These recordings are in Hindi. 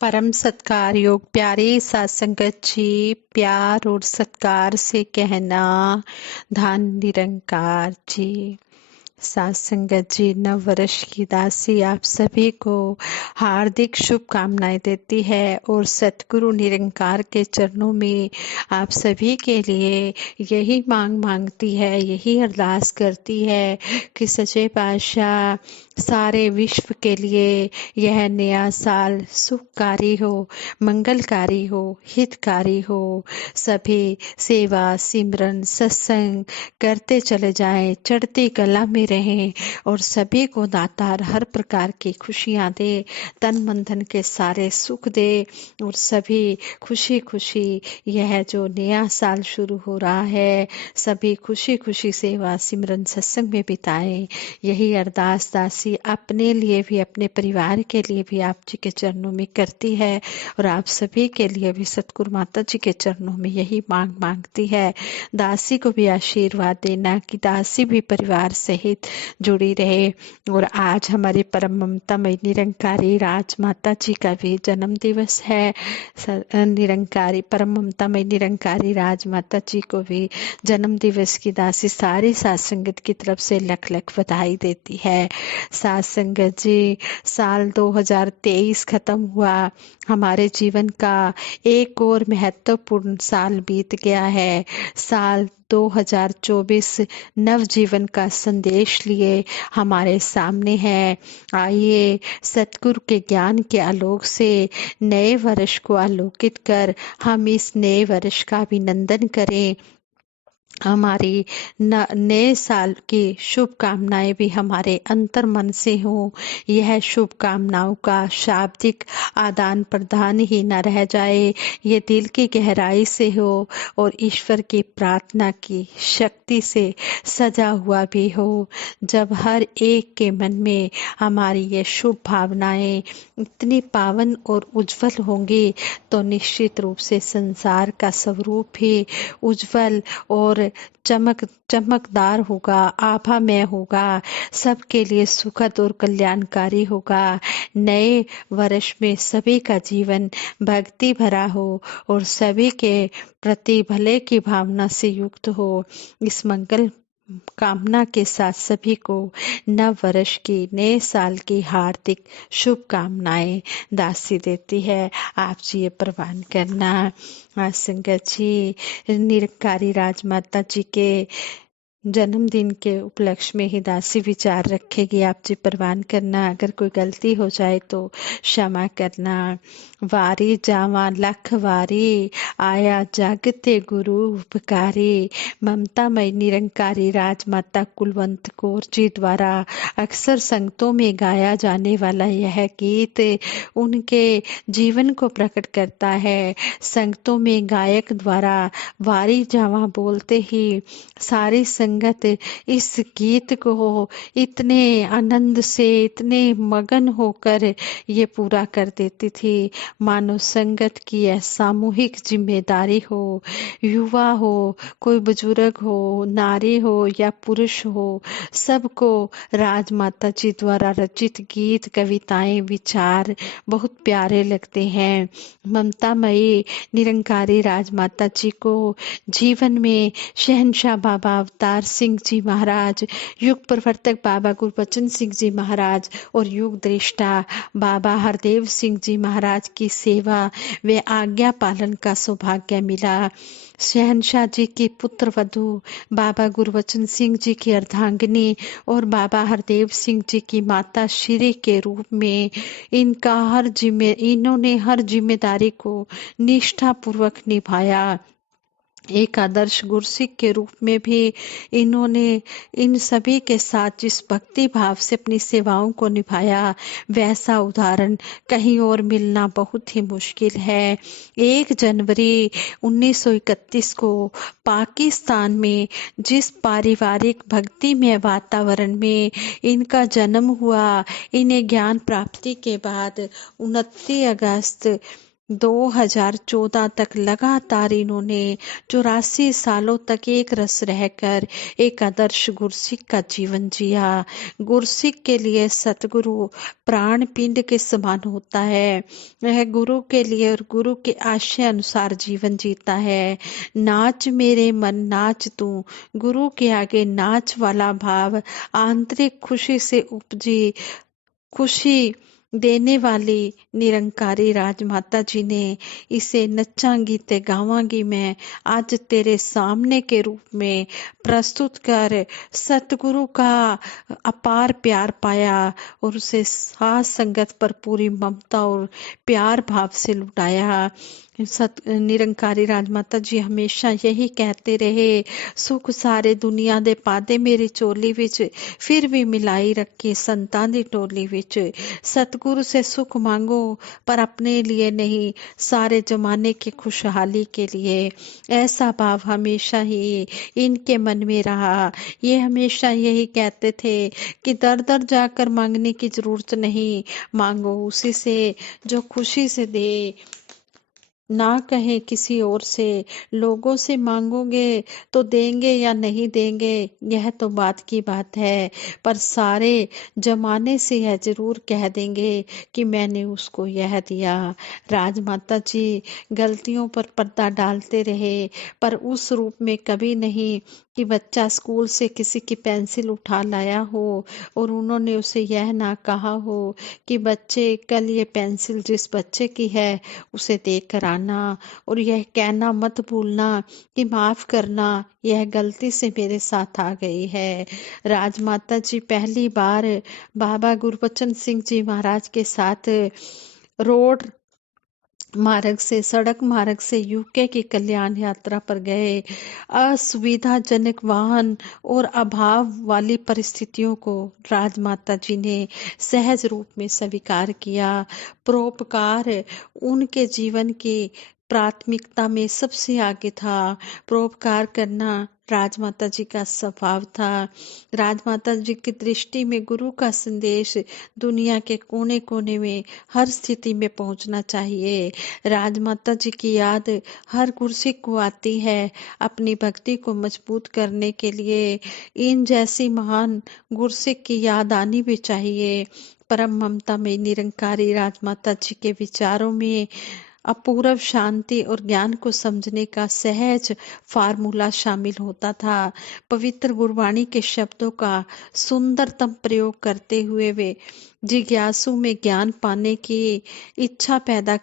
परम सत्कार योग प्यारे सत्संगत जी, प्यार और सत्कार से कहना धन निरंकार जी। सत्संगत जी, नव वर्ष की दासी आप सभी को हार्दिक शुभकामनाएं देती है और सतगुरु निरंकार के चरणों में आप सभी के लिए यही मांगती है, यही अरदास करती है कि सच्चे पातशाह सारे विश्व के लिए यह नया साल सुखकारी हो, मंगलकारी हो, हितकारी हो। सभी सेवा सिमरन सत्संग करते चले जाएं, चढ़ती कला में रहें और सभी को दातार हर प्रकार की खुशियां दे, तन मन धन के सारे सुख दे और सभी खुशी खुशी यह जो नया साल शुरू हो रहा है सभी खुशी खुशी सेवा सिमरन सत्संग में बिताएं। यही अरदास दासी अपने लिए भी अपने परिवार के लिए भी आप जी के चरणों में करती है और आप सभी के लिए भी सतगुरु माता जी के चरणों में यही मांगती है। दासी को भी आशीर्वाद देना कि दासी भी परिवार सहित जुड़ी रहे। और आज हमारे परम ममतामयी निरंकारी राज माता जी का भी जन्म दिवस है। निरंकारी परम ममतामयी निरंकारी राज माता जी को भी जन्म दिवस की दासी सारी सात संगत की तरफ से लख लख बधाई देती है। सात संगत जी, साल 2023 खत्म हुआ, हमारे जीवन का एक और महत्वपूर्ण साल बीत गया है। साल 2024 नव जीवन का संदेश लिए हमारे सामने है। आइए सतगुरु के ज्ञान के आलोक से नए वर्ष को आलोकित कर हम इस नए वर्ष का अभिनंदन करें। हमारी नए साल की शुभकामनाएं भी हमारे अंतर मन से हो। यह शुभकामनाओं का शाब्दिक आदान प्रदान ही न रह जाए, ये दिल की गहराई से हो और ईश्वर की प्रार्थना की शक्ति से सजा हुआ भी हो। जब हर एक के मन में हमारी ये शुभ भावनाएं इतनी पावन और उज्जवल होंगी तो निश्चित रूप से संसार का स्वरूप भी उज्जवल और चमकदार होगा, आभामय होगा, सबके लिए सुखद और कल्याणकारी होगा। नए वर्ष में सभी का जीवन भक्ति भरा हो और सभी के प्रति भले की भावना से युक्त हो। इस मंगल कामना के साथ सभी को नव वर्ष की नए साल की हार्दिक शुभकामनाएं दासी देती है। आप जी ये प्रवान करना। संगत जी, निरंकारी राजमाता जी के जन्मदिन के उपलक्ष्य में ही दासी विचार रखेगी। आप जी प्रवान करना। अगर कोई गलती हो जाए तो क्षमा करना। वारी जावा लख वारी, आया जागते गुरु उपकारी। ममतामयी निरंकारी राजमाता कुलवंत कौर जी द्वारा अक्सर संगतों में गाया जाने वाला यह गीत उनके जीवन को प्रकट करता है। संगतों में गायक द्वारा वारी जावा बोलते ही सारी संगत इस गीत को इतने आनंद से, इतने मगन होकर ये पूरा कर देती थी मानो संगत की यह सामूहिक जिम्मेदारी हो। युवा हो, कोई बुजुर्ग हो, नारी हो या पुरुष हो, सबको राजमाता जी द्वारा रचित गीत कविताएं विचार बहुत प्यारे लगते हैं। ममतामयी निरंकारी राजमाता जी को जीवन में शहंशाह बाबा अवतार सिंह जी महाराज, युग प्रवर्तक बाबा गुरबचन सिंह जी महाराज और युग दृष्टा बाबा हरदेव सिंह जी महाराज की सेवा व आज्ञा पालन का सौभाग्य मिला। शहंशाह जी की पुत्र वधु बाबा गुरबचन सिंह जी की अर्धांगिनी और बाबा हरदेव सिंह जी की माता श्री के रूप में इन्होंने हर जिम्मेदारी को निष्ठा पूर्वक निभाया। एक आदर्श गुरसिख के रूप में भी इन्होंने इन सभी के साथ जिस भक्ति भाव से अपनी सेवाओं को निभाया वैसा उदाहरण कहीं और मिलना बहुत ही मुश्किल है। 1 जनवरी 1931 को पाकिस्तान में जिस पारिवारिक भक्तिमय वातावरण में इनका जन्म हुआ, इन्हें ज्ञान प्राप्ति के बाद 29 अगस्त 2014 तक लगातार इन्होंने 84 सालों तक एक रस रहकर एक आदर्श गुरसिख का जीवन जिया। गुरसिख के लिए सतगुरु प्राण पिंड के समान होता है। वह गुरु के लिए और गुरु के आशय अनुसार जीवन जीता है। नाच मेरे मन नाच तू, गुरु के आगे नाच वाला भाव आंतरिक खुशी से उपजी खुशी देने वाली निरंकारी राजमाता जी ने इसे नचांगी ते गावांगी मैं आज तेरे सामने के रूप में प्रस्तुत कर सतगुरु का अपार प्यार पाया और उसे साथ संगत पर पूरी ममता और प्यार भाव से लुटाया। निरंकारी राजमाता जी हमेशा यही कहते रहे, सुख सारे दुनिया दे पादे मेरी चोली विच, फिर भी मिलाई रखी संतां दी टोली विच। सतगुरु से सुख मांगो पर अपने लिए नहीं, सारे जमाने की खुशहाली के लिए। ऐसा भाव हमेशा ही इनके मन में रहा। ये हमेशा यही कहते थे कि दर दर जाकर मांगने की जरूरत नहीं, मांगो उसी से जो खुशी से दे, ना कहे किसी और से। लोगों से मांगोगे तो देंगे या नहीं देंगे यह तो बात की बात है, पर सारे जमाने से यह जरूर कह देंगे कि मैंने उसको यह दिया। राजमाता जी गलतियों पर पर्दा डालते रहे, पर उस रूप में कभी नहीं कि बच्चा स्कूल से किसी की पेंसिल उठा लाया हो और उन्होंने उसे यह ना कहा हो कि बच्चे कल ये पेंसिल जिस बच्चे की है उसे देकर आना, और यह कहना मत भूलना कि माफ करना, यह गलती से मेरे साथ आ गई है। राजमाता जी पहली बार बाबा गुरबचन सिंह जी महाराज के साथ रोड मार्ग से सड़क मार्ग से यूके की कल्याण यात्रा पर गए। असुविधाजनक वाहन और अभाव वाली परिस्थितियों को राजमाता जी ने सहज रूप में स्वीकार किया। परोपकार उनके जीवन की प्राथमिकता में सबसे आगे था। परोपकार करना राजमाता जी का स्वभाव था। राजमाता जी की दृष्टि में गुरु का संदेश दुनिया के कोने कोने में हर स्थिति में पहुंचना चाहिए। राजमाता जी की याद हर गुरसिख को आती है। अपनी भक्ति को मजबूत करने के लिए इन जैसी महान गुरसिख की याद आनी भी चाहिए। परम ममता में निरंकारी राजमाता जी के विचारों में अपूर्व शांति और ज्ञान को समझने का सहज फार्मूला शामिल होता था। पवित्र गुरबाणी के शब्दों का सुंदरतम प्रयोग करते हुए वे जिज्ञासु में ज्ञान पाने की इच्छा पैदा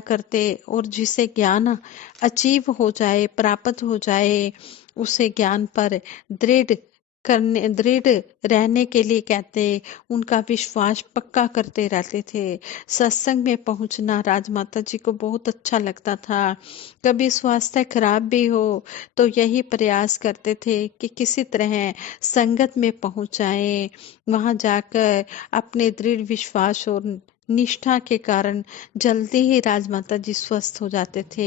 करते और जिसे ज्ञान अचीव हो जाए, प्राप्त हो जाए, उसे ज्ञान पर दृढ़ रहने के लिए कहते, उनका विश्वास पक्का करते रहते थे। सत्संग में पहुंचना राजमाता जी को बहुत अच्छा लगता था। कभी स्वास्थ्य खराब भी हो तो यही प्रयास करते थे कि किसी तरह संगत में पहुंच जाएं। वहां जाकर अपने दृढ़ विश्वास और निष्ठा के कारण जल्दी ही राजमाता जी स्वस्थ हो जाते थे।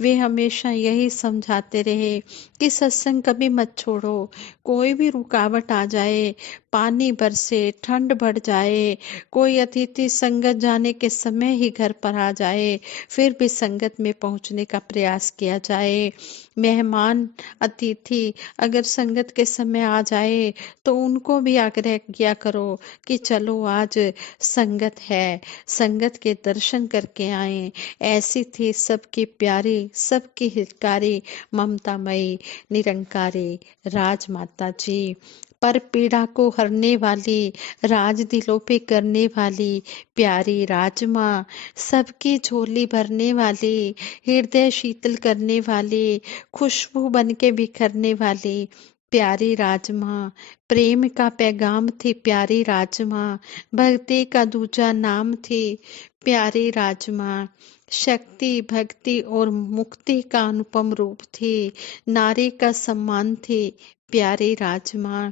वे हमेशा यही समझाते रहे कि सत्संग कभी मत छोड़ो, कोई भी रुकावट आ जाए, पानी बरसे, ठंड बढ़ जाए, कोई अतिथि संगत जाने के समय ही घर पर आ जाए, फिर भी संगत में पहुंचने का प्रयास किया जाए। मेहमान अतिथि अगर संगत के समय आ जाए तो उनको भी आग्रह किया करो कि चलो आज संगत है, संगत के दर्शन करके आए। ऐसी थी सबकी प्यारी, सबकी हितकारी, ममतामयी, निरंकारी राजमाता जी। पर पीड़ा को हरने वाली, राज दिलों पे करने वाली प्यारी राजमा, सबकी झोली भरने वाली, हृदय शीतल करने वाली, खुशबू बन के बिखरने वाली प्यारी राजमा, प्रेम का पैगाम थी प्यारी राजमा, भक्ति का दूजा नाम थी प्यारी राजमा, शक्ति, भक्ति और मुक्ति का अनुपम रूप थी, नारी का सम्मान थी प्यारी राजमा,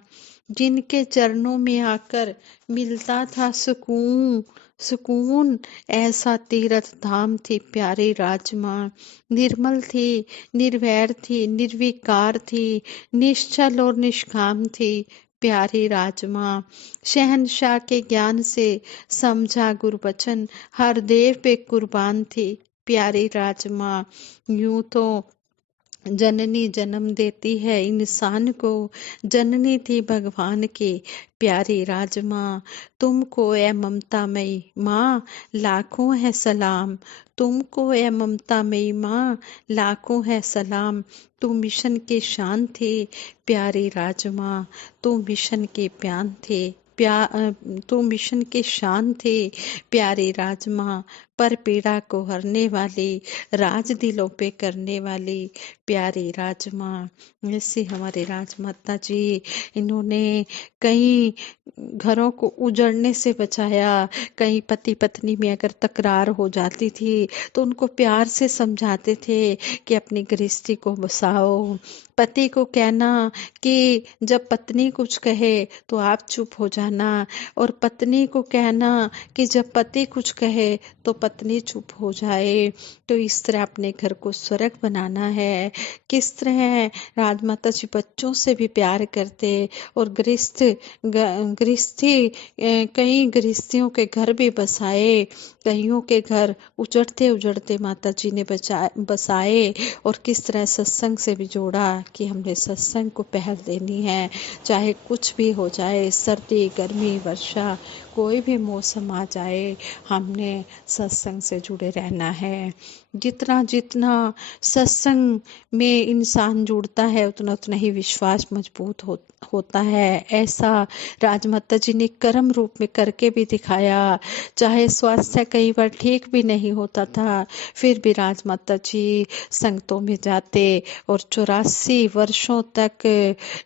जिनके चरणों में आकर मिलता था सुकून सुकून, ऐसा तीर्थ धाम थी प्यारी राजमा। निर्मल थी, निर्वैर थी, निर्विकार थी, निश्चल और निष्काम थी प्यारी राजमाँ। शहंशाह के ज्ञान से समझा गुरु वचन, हर देव पे कुर्बान थी प्यारी राजमाँ। यूं तो जननी जन्म देती है इंसान को, जननी थी भगवान की प्यारी राजमाँ। तुमको ए ममतामयी माँ लाखों है सलाम, तुमको ए ममतामयी माँ लाखों है सलाम। तू मिशन की शान थी प्यारी राजमाँ, तू मिशन की प्यान थी तू मिशन की शान थी प्यारी राजमाँ। पर पीड़ा को हरने वाली, राज दिलों पे करने वाली प्यारी राजमाँ। ऐसे हमारे राजमाता जी, इन्होंने कई घरों को उजड़ने से बचाया। कई पति पत्नी में अगर तकरार हो जाती थी तो उनको प्यार से समझाते थे कि अपनी गृहस्थी को बसाओ। पति को कहना कि जब पत्नी कुछ कहे तो आप चुप हो जाना, और पत्नी को कहना कि जब पति कुछ कहे तो पत्नी चुप हो जाए। तो इस तरह अपने घर को स्वर्ग बनाना है। किस तरह राजमाता जी बच्चों से भी प्यार करते, और गृहस्थी कई गृहस्थियों के घर भी बसाए, कईयों के घर उजड़ते उजड़ते माता जी ने बसाए। और किस तरह सत्संग से भी जोड़ा कि हमने सत्संग को पहल देनी है, चाहे कुछ भी हो जाए, सर्दी गर्मी वर्षा कोई भी मौसम आ जाए, हमने सत्संग से जुड़े रहना है। जितना जितना सत्संग में इंसान जुड़ता है उतना उतना ही विश्वास मजबूत होता है। ऐसा राजमाता जी ने कर्म रूप में करके भी दिखाया। चाहे स्वास्थ्य कई बार ठीक भी नहीं होता था, फिर भी राजमाता जी संगतों में जाते, और 84 वर्षों तक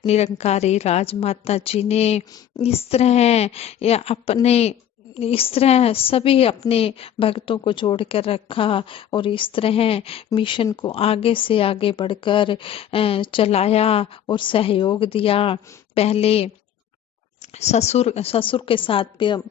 निरंकारी राजमाता जी ने इस तरह सभी अपने भक्तों को जोड़ कर रखा, और इस तरह मिशन को आगे से आगे बढ़कर चलाया और सहयोग दिया। पहले ससुर के साथ,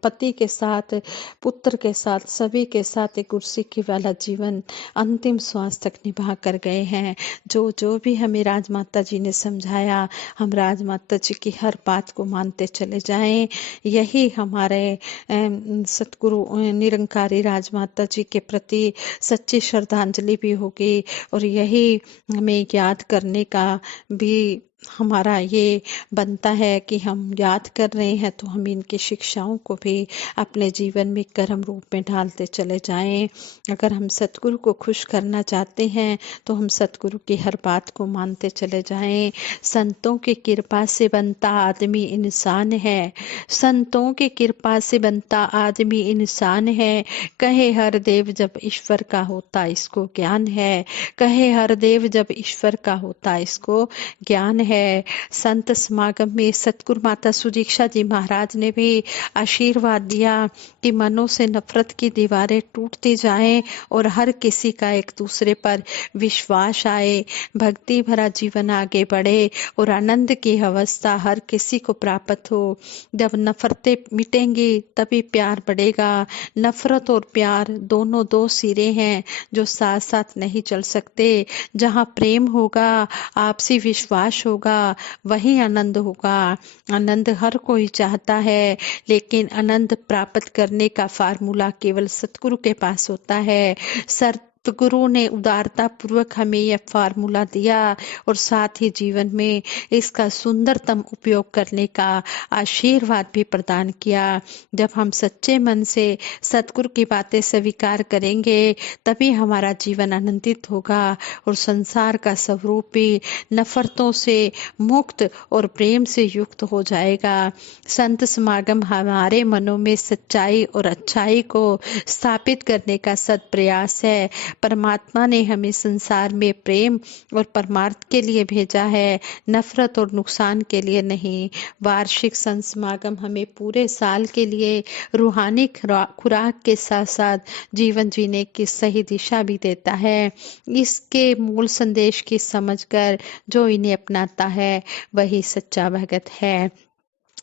पति के साथ, पुत्र के साथ, सभी के साथ एक गुरसिक्खी वाला जीवन अंतिम श्वास तक निभा कर गए हैं। जो जो भी हमें राजमाता जी ने समझाया, हम राजमाता जी की हर बात को मानते चले जाएं। यही हमारे सतगुरु निरंकारी राजमाता जी के प्रति सच्ची श्रद्धांजलि भी होगी, और यही हमें याद करने का भी हमारा ये बनता है कि हम याद कर रहे हैं तो हम इनकी शिक्षाओं को भी अपने जीवन में कर्म रूप में ढालते चले जाएं। अगर हम सतगुरु को खुश करना चाहते हैं तो हम सतगुरु की हर बात को मानते चले जाएं। संतों की कृपा से बनता आदमी इंसान है, संतों की कृपा से बनता आदमी इंसान है। कहे हर देव जब ईश्वर का होता इसको ज्ञान है, कहे हर देव जब ईश्वर का होता इसको ज्ञान है। संत समागम में सतगुरु माता सुदीक्षा जी महाराज ने भी आशीर्वाद दिया कि मनों से नफरत की दीवारें टूटती जाएं और हर किसी का एक दूसरे पर विश्वास आए, भक्ति भरा जीवन आगे बढ़े और आनंद की अवस्था हर किसी को प्राप्त हो। जब नफरतें मिटेंगी तभी प्यार बढ़ेगा। नफरत और प्यार दोनों दो सिरे हैं जो साथ साथ नहीं चल सकते। जहाँ प्रेम होगा, आपसी विश्वास होगा, वही आनंद होगा। आनंद हर कोई चाहता है, लेकिन आनंद प्राप्त करने का फार्मूला केवल सतगुरु के पास होता है। सतगुरु ने उदारता पूर्वक हमें यह फार्मूला दिया और साथ ही जीवन में इसका सुंदरतम उपयोग करने का आशीर्वाद भी प्रदान किया। जब हम सच्चे मन से सतगुरु की बातें स्वीकार करेंगे तभी हमारा जीवन आनंदित होगा और संसार का स्वरूप भी नफरतों से मुक्त और प्रेम से युक्त हो जाएगा। संत समागम हमारे मनों में सच्चाई और अच्छाई को स्थापित करने का सत प्रयास है। परमात्मा ने हमें संसार में प्रेम और परमार्थ के लिए भेजा है, नफरत और नुकसान के लिए नहीं। वार्षिक संत समागम हमें पूरे साल के लिए रूहानी खुराक के साथ साथ जीवन जीने की सही दिशा भी देता है। इसके मूल संदेश की समझकर जो इन्हें अपनाता है वही सच्चा भगत है।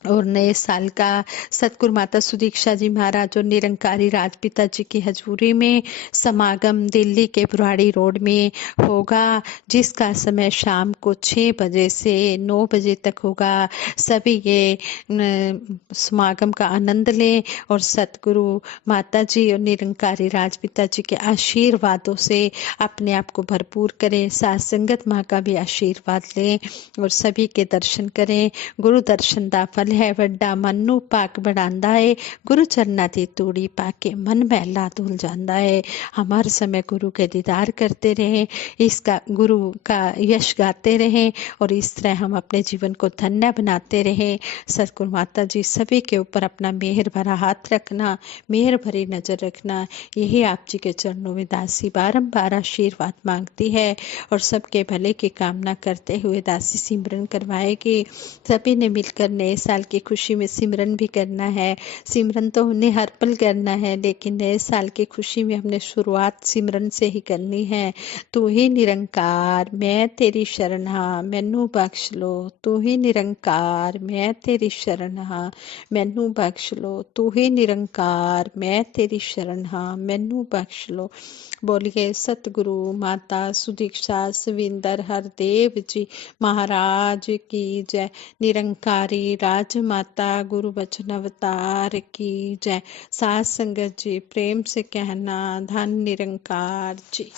और नए साल का सतगुरु माता सुदीक्षा जी महाराज और निरंकारी राजपिता जी की हजूरी में समागम दिल्ली के बुराड़ी रोड में होगा, जिसका समय शाम को 6 बजे से 9 बजे तक होगा। सभी ये समागम का आनंद लें और सतगुरु माता जी और निरंकारी राजपिता जी के आशीर्वादों से अपने आप को भरपूर करें। साथ संगत माँ का भी आशीर्वाद लें और सभी के दर्शन करें। गुरु दर्शन दा फल है वड्डा, मन नू पाक बढ़ांदा है। गुरु चरना दी तूड़ी पाके मन मैला धुल जाता है। हम हर समय गुरु के दीदार करते रहें, इसका गुरु का यश गाते रहें और इस तरह हम अपने जीवन को धन्य बनाते रहें। सतगुरु माता जी सभी के ऊपर अपना मेहर भरा हाथ रखना, मेहर भरी नजर रखना, यही आप जी के चरणों में दासी बारंबार आशीर्वाद मांगती है और सबके भले की कामना करते हुए दासी सिमरन करवाएगी। सभी ने मिलकर नए साल की खुशी में सिमरन भी करना है। सिमरन तो हमने हर पल करना है, लेकिन नए साल की खुशी में हमने शुरुआत सिमरन से ही करनी है। तू ही निरंकार मैं तेरी शरण हाँ मैनू बख्श लो, तू ही निरंकार मैं तेरी शरण हाँ मैनू बख्श लो, तू ही निरंकार मैं तेरी शरण हाँ मैनू बख्श लो। बोलिए सतगुरु माता सुदीक्षा सविंदर हरदेव जी महाराज की जय। निरंकारी राजमाता गुरु बचन अवतार की जय। साथ संगत जी प्रेम से कहना धन निरंकार जी।